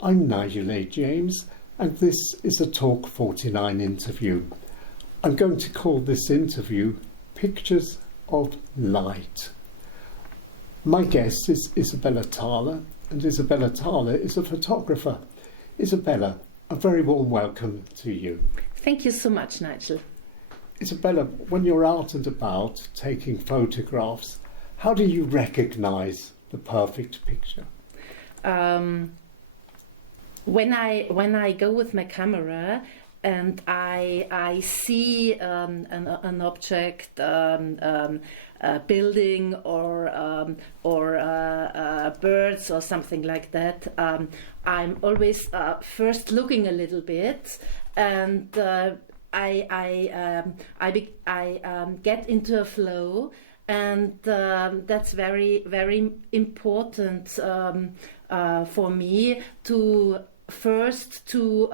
I'm Nigel A. James, and this is a Talk 49 interview. I'm going to call this interview Pictures of Light. My guest is Isabella Thaler, and Isabella Thaler is a photographer. Isabella, a very warm welcome to you. Thank you so much, Nigel. Isabella, when you're out and about taking photographs, how do you recognise the perfect picture? When I go with my camera and I see an object, a building or birds or something like that, I'm always first looking a little bit, and I get into a flow, and that's very, very important for me to first to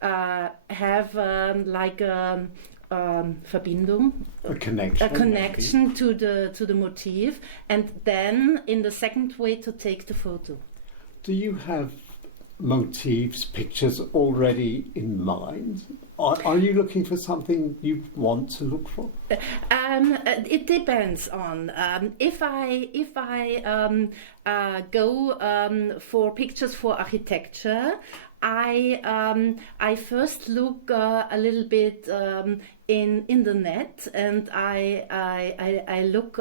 have like Verbindung, a connection to the motif, and then in the second way to take the photo. Do you have motifs, pictures already in mind? Are you looking for something you want to look for? It depends on if I go for pictures for architecture. I first look a little bit in the net, and I look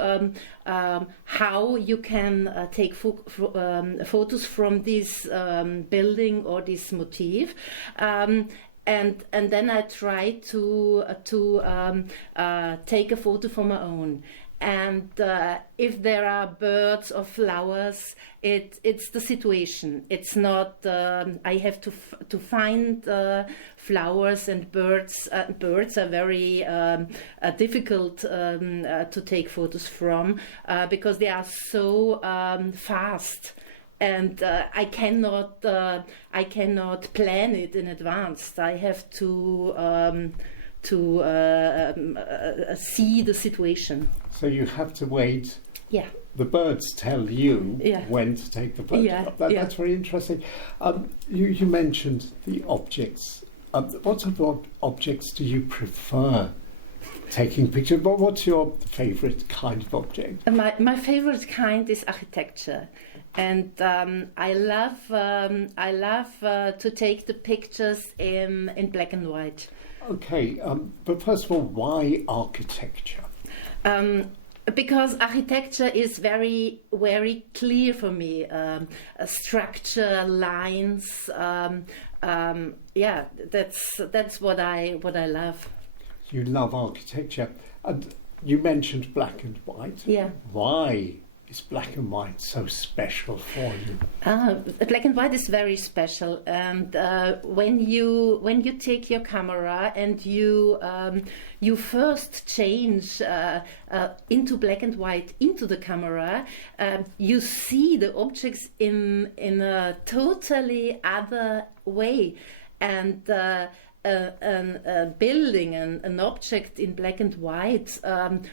how you can take photos from this building or this motif. And then I try to take a photo for my own. And if there are birds or flowers, it's the situation. It's not I have to find flowers and birds. Birds are very difficult to take photos from because they are so fast. And I cannot plan it in advance. I have to see the situation. So you have to wait. Yeah. The birds tell you when to take the photograph. That's very interesting. You mentioned the objects. What sort of objects do you prefer taking pictures? What's your favourite kind of object? My favourite kind is architecture. And I love to take the pictures in black and white. Okay, but first of all, why architecture? Because architecture is very, very clear for me. Structure, lines. That's what I love. You love architecture, and you mentioned black and white. Yeah. Why is black and white so special for you? Black and white is very special, and when you take your camera and you first change into black and white into the camera, you see the objects in a totally other way, and a building, an object in black and white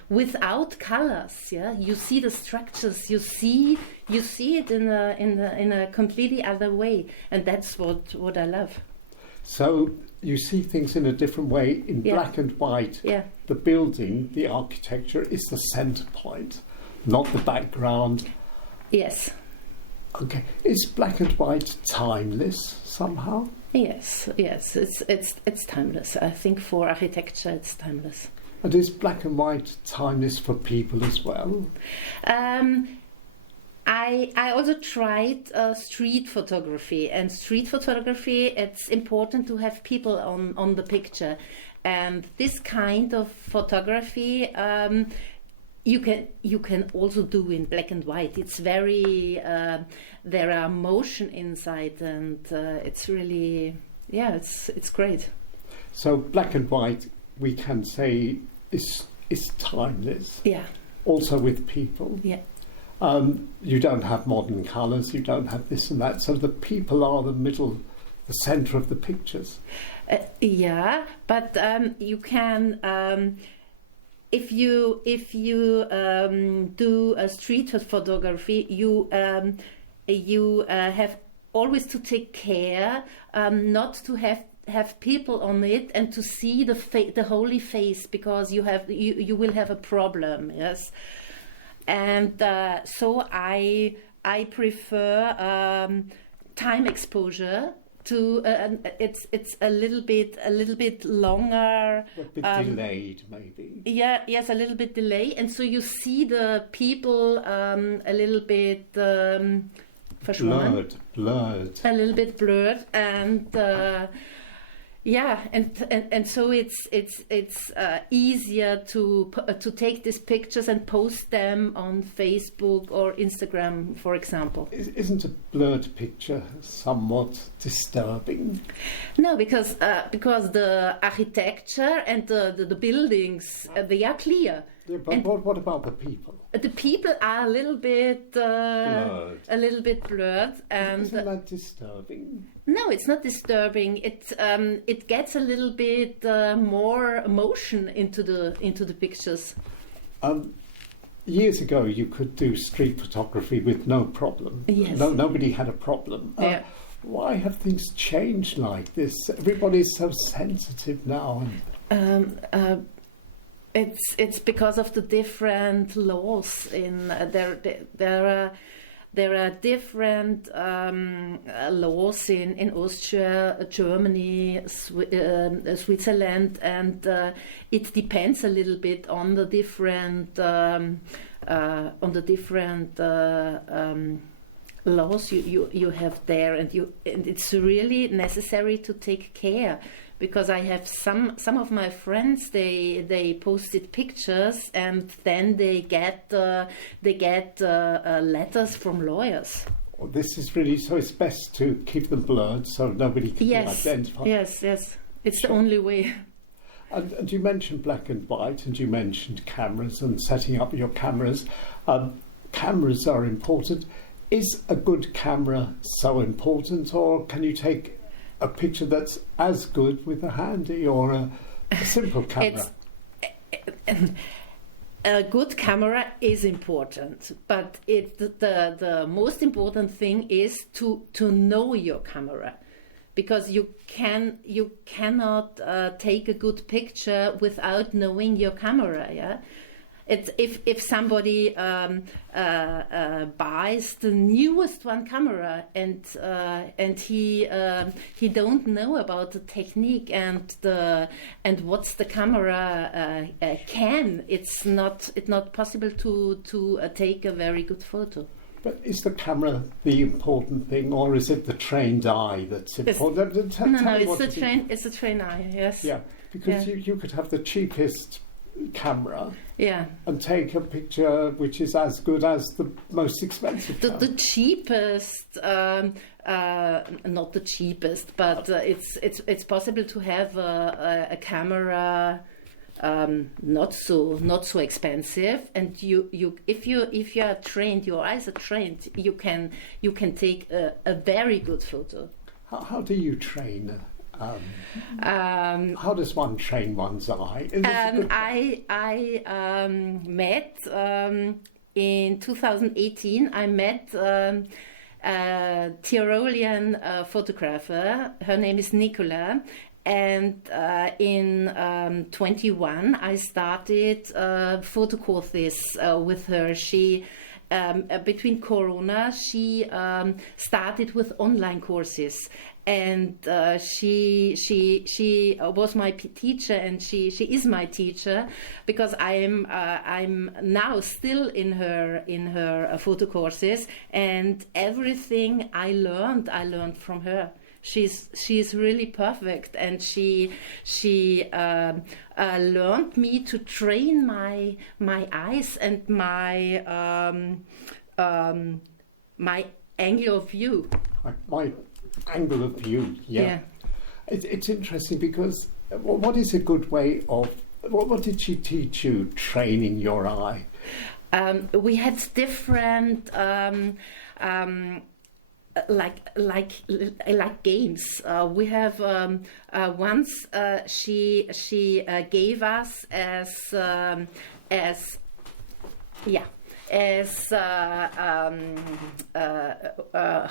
without colors. Yeah, you see the structures. You see it in a completely other way, and that's what I love. So you see things in a different way in black and white. Yeah. The building, the architecture is the center point, not the background. Yes. Okay. Is black and white timeless somehow? Yes, it's timeless. I think for architecture it's timeless. And is black and white timeless for people as well? I also tried street photography, and street photography, it's important to have people on the picture, and this kind of photography you can also do in black and white. It's very there are motion inside, and it's really it's great. So black and white, we can say, is timeless. Yeah. Also with people. Yeah. You don't have modern colours. You don't have this and that. So the people are the centre of the pictures. But you can. If you do a street photography, you have always to take care not to have people on it and to see the holy face, because you will have a problem. Yes. And so I prefer time exposure to it's a little bit longer, a bit delayed maybe. Yes, a little bit delayed, and so you see the people a little bit blurred, a little bit blurred, and and so it's easier to take these pictures and post them on Facebook or Instagram, for example. Isn't a blurred picture somewhat disturbing? No, because the architecture and the buildings they are clear. Yeah, but what about the people? The people are a little bit blurred, and isn't that disturbing? No, it's not disturbing. It gets a little bit more emotion into the pictures. Years ago, you could do street photography with no problem. Yes. Nobody had a problem. Yeah. Why have things changed like this? Everybody's so sensitive now. It's because of the different laws in there are different laws in Austria, Germany, Switzerland, and it depends a little bit on the different laws you have there, and it's really necessary to take care. Because I have some of my friends, they posted pictures and then they get letters from lawyers. Oh, this is really, so it's best to keep them blurred so nobody can identify. Yes, it's the only way. And you mentioned black and white, and you mentioned cameras and setting up your cameras. Cameras are important. Is a good camera so important, or can you take a picture that's as good with a handy or a simple camera? A good camera is important, but the most important thing is to know your camera, because you cannot take a good picture without knowing your camera. Yeah. It's if somebody buys the newest one camera and he don't know about the technique and what's the camera can, it's not possible to take a very good photo. But is the camera the important thing, or is it the trained eye that's important? It's the trained eye. Yes. Yeah, because you could have the cheapest camera and take a picture which is as good as the most expensive camera. The cheapest, not the cheapest, but it's possible to have a camera not so expensive, and if you are trained, your eyes are trained, you can take a very good photo. How do you train? How does one train one's eye? I met in 2018. I met a Tyrolean photographer. Her name is Nicola. And in 21, I started photo courses with her. She between Corona, she started with online courses. And she was my teacher, and she is my teacher, because I'm now still in her photo courses, and everything I learned from her. She's really perfect, and she learned me to train my eyes and my my angle of view. My angle of view, yeah. It's interesting, because what is a good way of, what did she teach you training your eye? We had different like games. We have once she as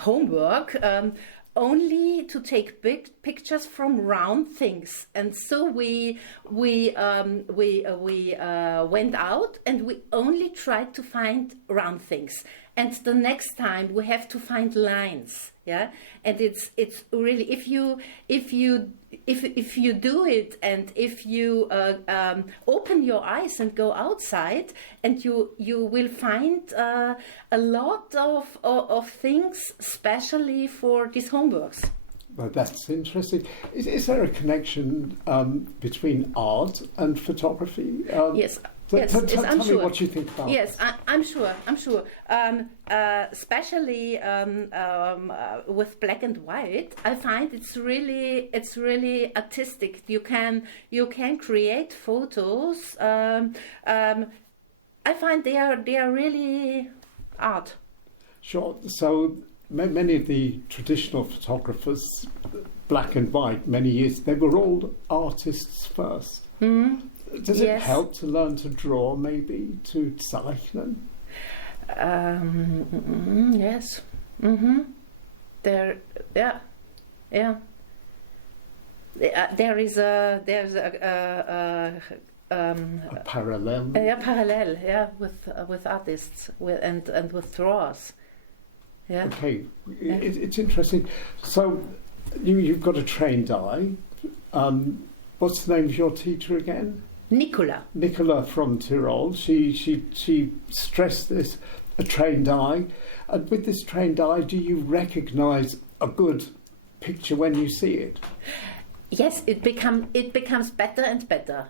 homework. Only to take big pictures from round things, and so we went out and we only tried to find round things. And the next time we have to find lines, yeah. And it's really, if you do it, and if you open your eyes and go outside, and you will find a lot of things, especially for these homeworks. Well, that's interesting. Is there a connection between art and photography? Yes. Tell I'm me sure. what you think about Yes, this. I'm sure. Especially with black and white, I find it's really artistic. You can create photos. I find they are really art. Sure. So many of the traditional photographers, black and white, many years, they were all artists first. Mm-hmm. Does it help to learn to draw, maybe, to zeichnen? Yes. Mm-hmm. There is a parallel. Parallel, yeah, with artists and with drawers. Yeah. Okay, it's interesting. So you've got a trained eye. What's the name of your teacher again? Nicola from Tyrol. She stressed this, a trained eye. And with this trained eye, do you recognise a good picture when you see it? Yes, it becomes better and better.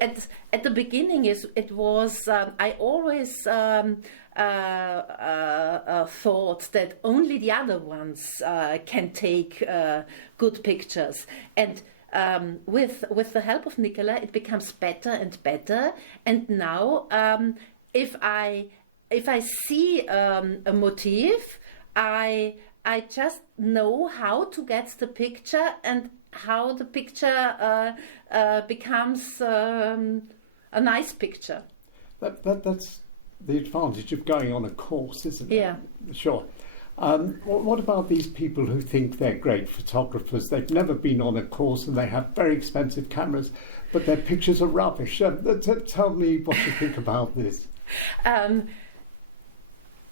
At the beginning, it was I always thought that only the other ones can take good pictures, and with the help of Nicola, it becomes better and better. And now, if I see a motif, I just know how to get the picture and how the picture becomes a nice picture. That's the advantage of going on a course, isn't it? Yeah. Sure. What about these people who think they're great photographers? They've never been on a course and they have very expensive cameras, but their pictures are rubbish. Tell me what you think about this.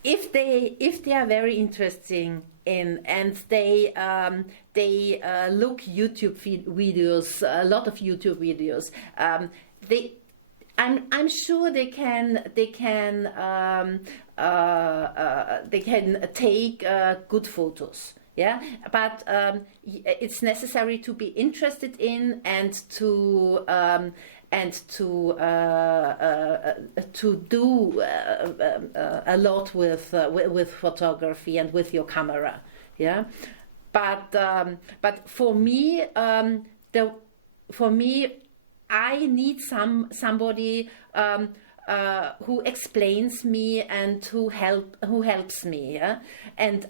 If they are very interesting and they look YouTube videos, a lot of YouTube videos, I'm sure they can take good photos. Yeah, but it's necessary to be interested in and to do a lot with photography and with your camera. Yeah, but for me, I need somebody who explains me and who helps me. Yeah? And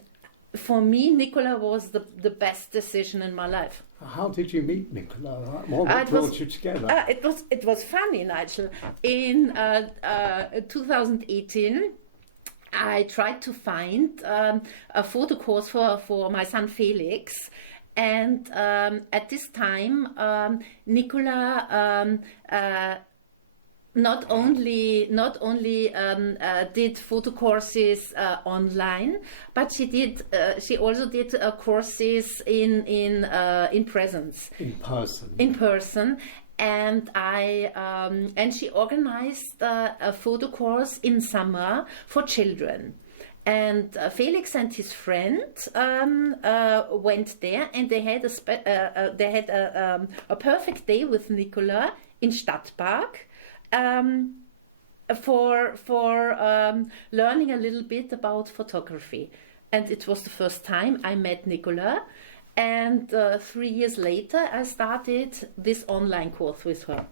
for me, Nicola was the best decision in my life. How did you meet Nicola? What brought you together? It was funny, Nigel. In 2018, I tried to find a photo course for my son Felix. And at this time, Nicola not only did photo courses online, but she also did courses in presence, in person. And and she organized a photo course in summer for children. And Felix and his friend went there, and they had a perfect day with Nicola in Stadtpark for learning a little bit about photography. And it was the first time I met Nicola. And 3 years later, I started this online course with her.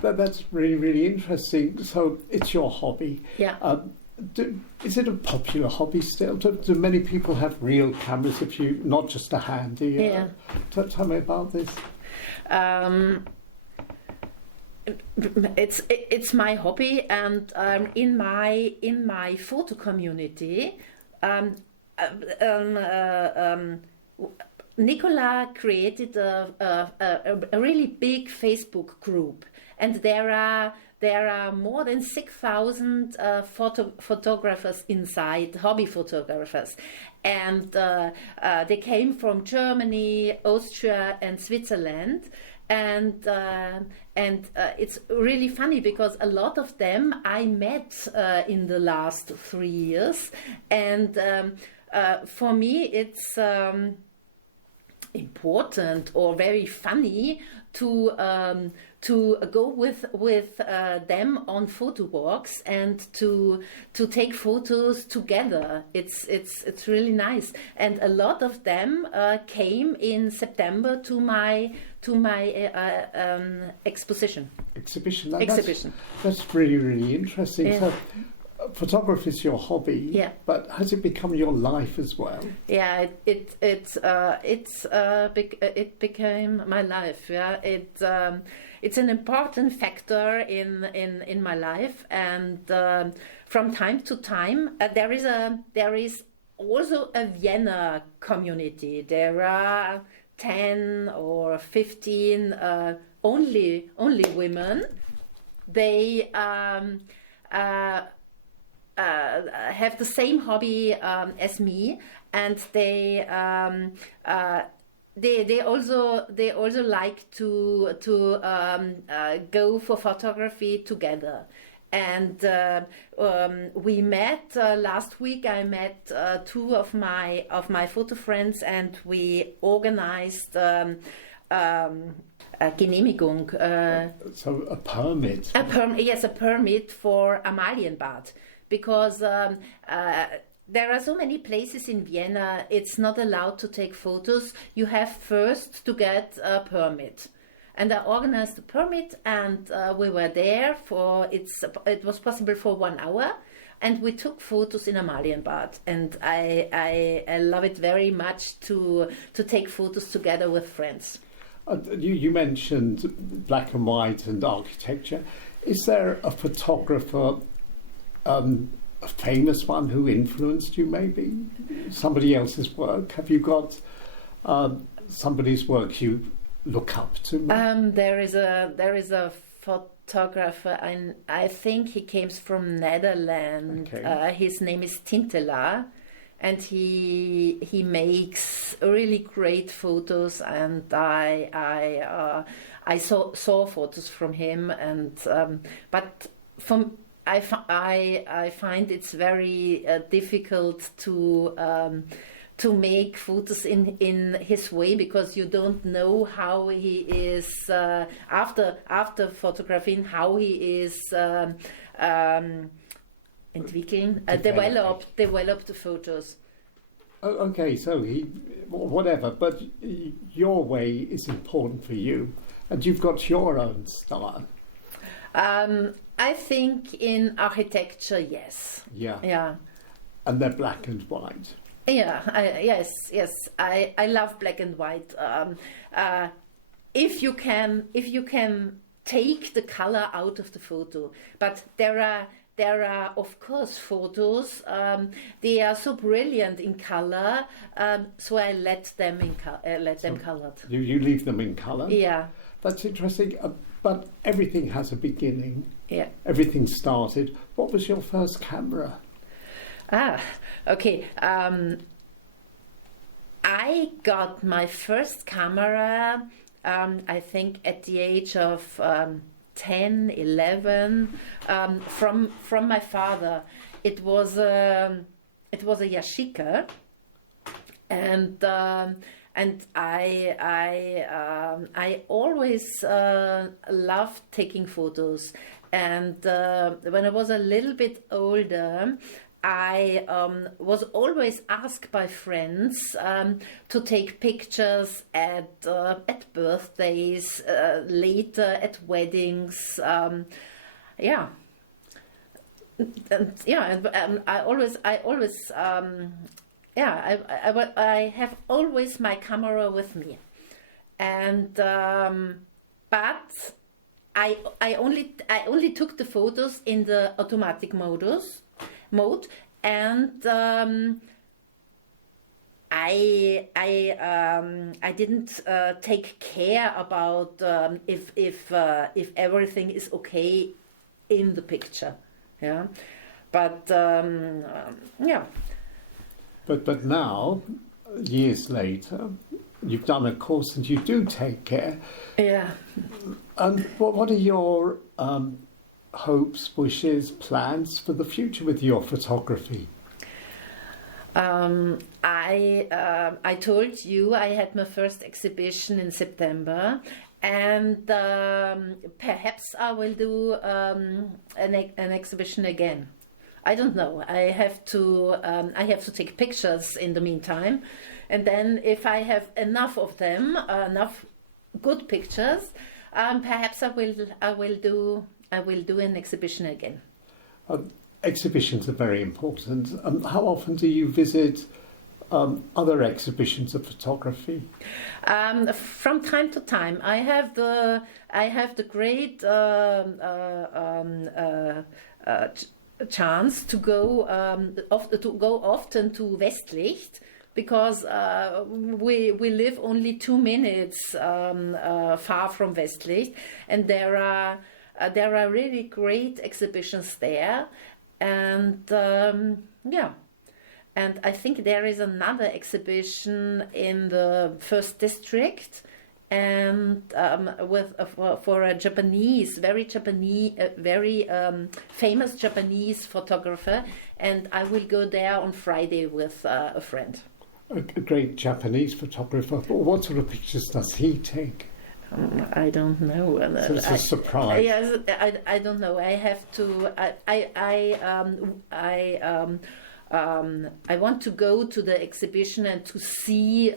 That's really, really interesting. So it's your hobby. Yeah. Is it a popular hobby still? Do many people have real cameras, not just a hand? Yeah. Tell me about this. it's my hobby, and in my photo community, Nicola created a really big Facebook group, and there are more than 6,000 photographers inside, hobby photographers, and they came from Germany, Austria, and Switzerland. And it's really funny because a lot of them I met in the last 3 years, and for me it's important or very funny to go with them on photo walks and to take photos together. It's really nice, and a lot of them came in September to my exhibition. That's really interesting. Yeah. So photography is your hobby, yeah, but has it become your life as well? Yeah, it became my life. Yeah, it's an important factor in my life, and from time to time there is also a Vienna community. There are 10 or 15 only women. They have the same hobby as me, and they also like to go for photography together. And we met last week. I met two of my photo friends, and we organized a Genehmigung. So a permit. Yes, a permit for Amalienbad, because there are so many places in Vienna. It's not allowed to take photos. You have first to get a permit. And I organized the permit, and we were there for it was possible for 1 hour, and we took photos in Amalienbad. And I love it very much to take photos together with friends. You mentioned black and white and architecture. Is there a photographer, a famous one, who influenced you? Maybe somebody else's work. Have you got somebody's work you look up to? There is a photographer, and I think he came from Netherlands. Okay. His name is Tintela, and he makes really great photos, and I saw photos from him, and but I find it's very difficult to make photos in his way, because you don't know how he is after photographing, how he is develop the photos. Oh, okay, so whatever, but your way is important for you, and you've got your own style. I think in architecture, yes. Yeah. Yeah. And they're black and white. Yeah, yes. I love black and white. If you can take the color out of the photo, but there are of course photos. They are so brilliant in color, so I let them colored. You leave them in color. Yeah, that's interesting. But everything has a beginning. Yeah, everything started. What was your first camera? Okay. I got my first camera, I think at the age of 10, 11, from my father. It was a Yashica, and I always loved taking photos. And when I was a little bit older, I was always asked by friends to take pictures at birthdays, later at weddings. I have always my camera with me, and but I only took the photos in the automatic mode, and I didn't take care about if everything is okay in the picture, yeah. But yeah. But now, years later, you've done a course and you do take care. Yeah. And what are your hopes, wishes, plans for the future with your photography? I told you I had my first exhibition in September, and perhaps I will do an exhibition again. I don't know. I have to take pictures in the meantime, and then if I have enough of them, enough good pictures, perhaps I will do an exhibition again. Exhibitions are very important. How often do you visit other exhibitions of photography? From time to time, I have the great chance to go often to Westlicht, because we live only 2 minutes far from Westlicht, and there are really great exhibitions there, and yeah. And I think there is another exhibition in the first district, and for a very famous Japanese photographer, and I will go there on Friday with a friend. A great Japanese photographer. What sort of pictures does he take? I don't know. So it's a surprise. Yes, I don't know. I have to. I want to go to the exhibition and to see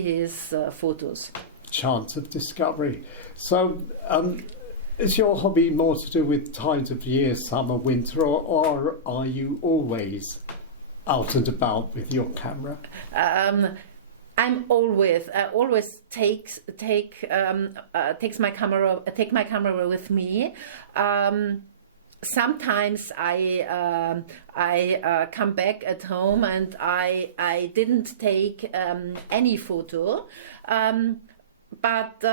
his photos. Chance of discovery. So, is your hobby more to do with times of year, summer, winter, or are you always out and about with your camera? I always take my camera with me. Sometimes I come back at home and I didn't take any photo, but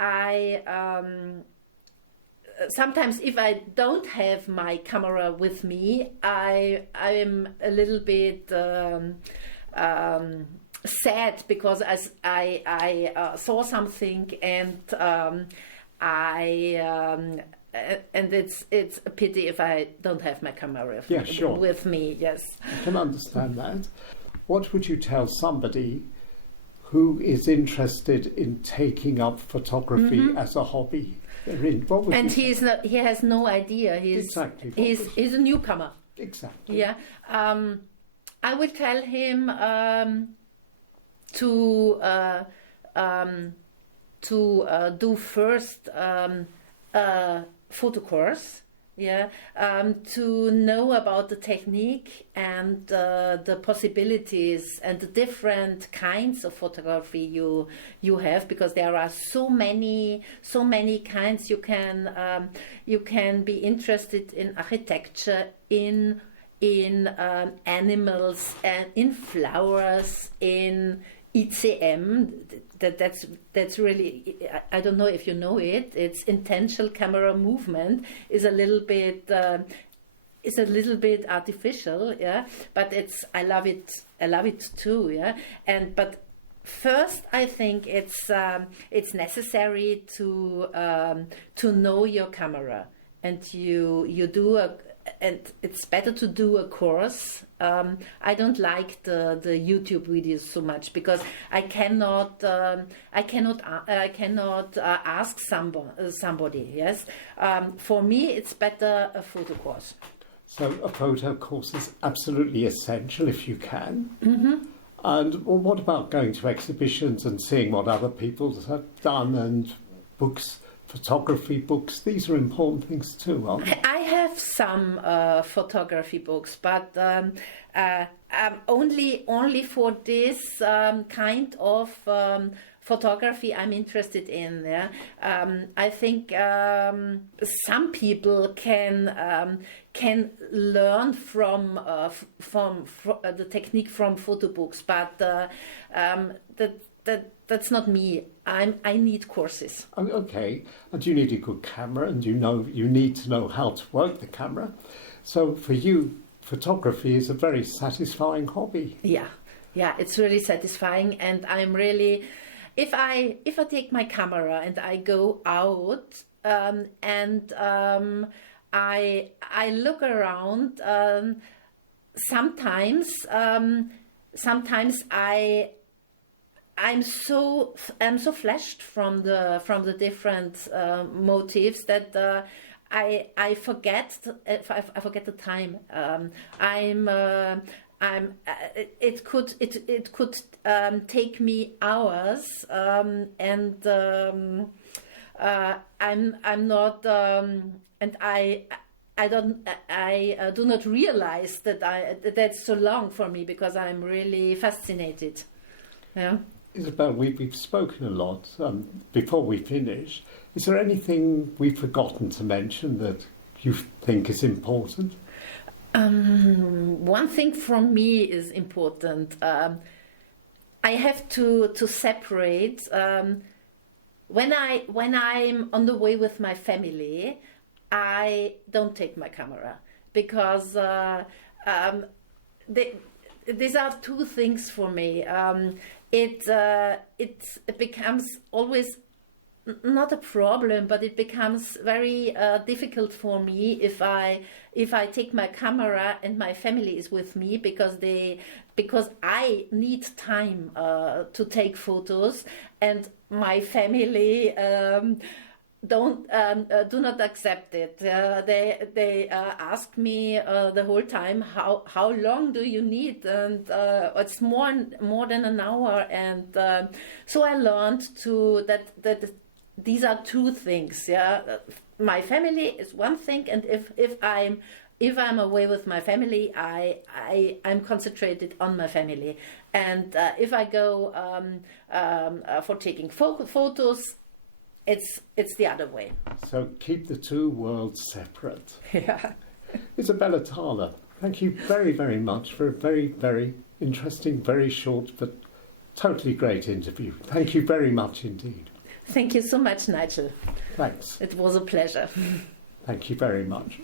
I sometimes, if I don't have my camera with me, I am a little bit sad, because as I saw something, and and it's a pity if I don't have my camera with me. Yes, I can understand that. What would you tell somebody who is interested in taking up photography as a hobby? And he has no idea. He's a newcomer. Exactly. Yeah. I would tell him to do first photo course, yeah, to know about the technique and the possibilities and the different kinds of photography you have, because there are so many kinds. You can be interested in architecture, in animals, and in flowers, in ICM. That's really, I don't know if you know it. It's intentional camera movement. Is a little bit artificial, yeah. But I love it too, yeah. But first, I think it's necessary to know your camera, and you do and it's better to do a course. I don't like the YouTube videos so much, because I cannot ask somebody. Yes, for me it's better a photo course. So a photo course is absolutely essential if you can. Mm-hmm. And what about going to exhibitions and seeing what other people have done, and books? Photography books, these are important things too, aren't they? I have some photography books, but only for this kind of photography I'm interested in. Yeah? I think some people can learn from the technique from photo books, but that's not me. I need courses. Okay, and you need a good camera, and you need to know how to work the camera. So for you, photography is a very satisfying hobby. Yeah, it's really satisfying, and I'm really, if I take my camera and I go out and I look around, sometimes I'm so flashed from the different motifs that I forget the time. It could take me hours, and I'm not, and I do not realize that's so long for me, because I'm really fascinated. Yeah. Isabel, we've spoken a lot. Before we finish, is there anything we've forgotten to mention that you think is important? One thing from me is important. I have to separate when I'm on the way with my family. I don't take my camera, because these are two things for me. It becomes always not a problem, but it becomes very difficult for me if I take my camera and my family is with me, because I need time to take photos, and my family do not accept it. They ask me the whole time, how long do you need, and it's more than an hour, and so I learned that these are two things. Yeah, my family is one thing, and if I'm away with my family, I'm concentrated on my family, and if I go for taking photos, it's the other way. So keep the two worlds separate. Yeah. Isabella Thaler, thank you very, very much for a very, very interesting, very short but totally great interview. Thank you very much indeed. Thank you so much, Nigel. Thanks. It was a pleasure. Thank you very much.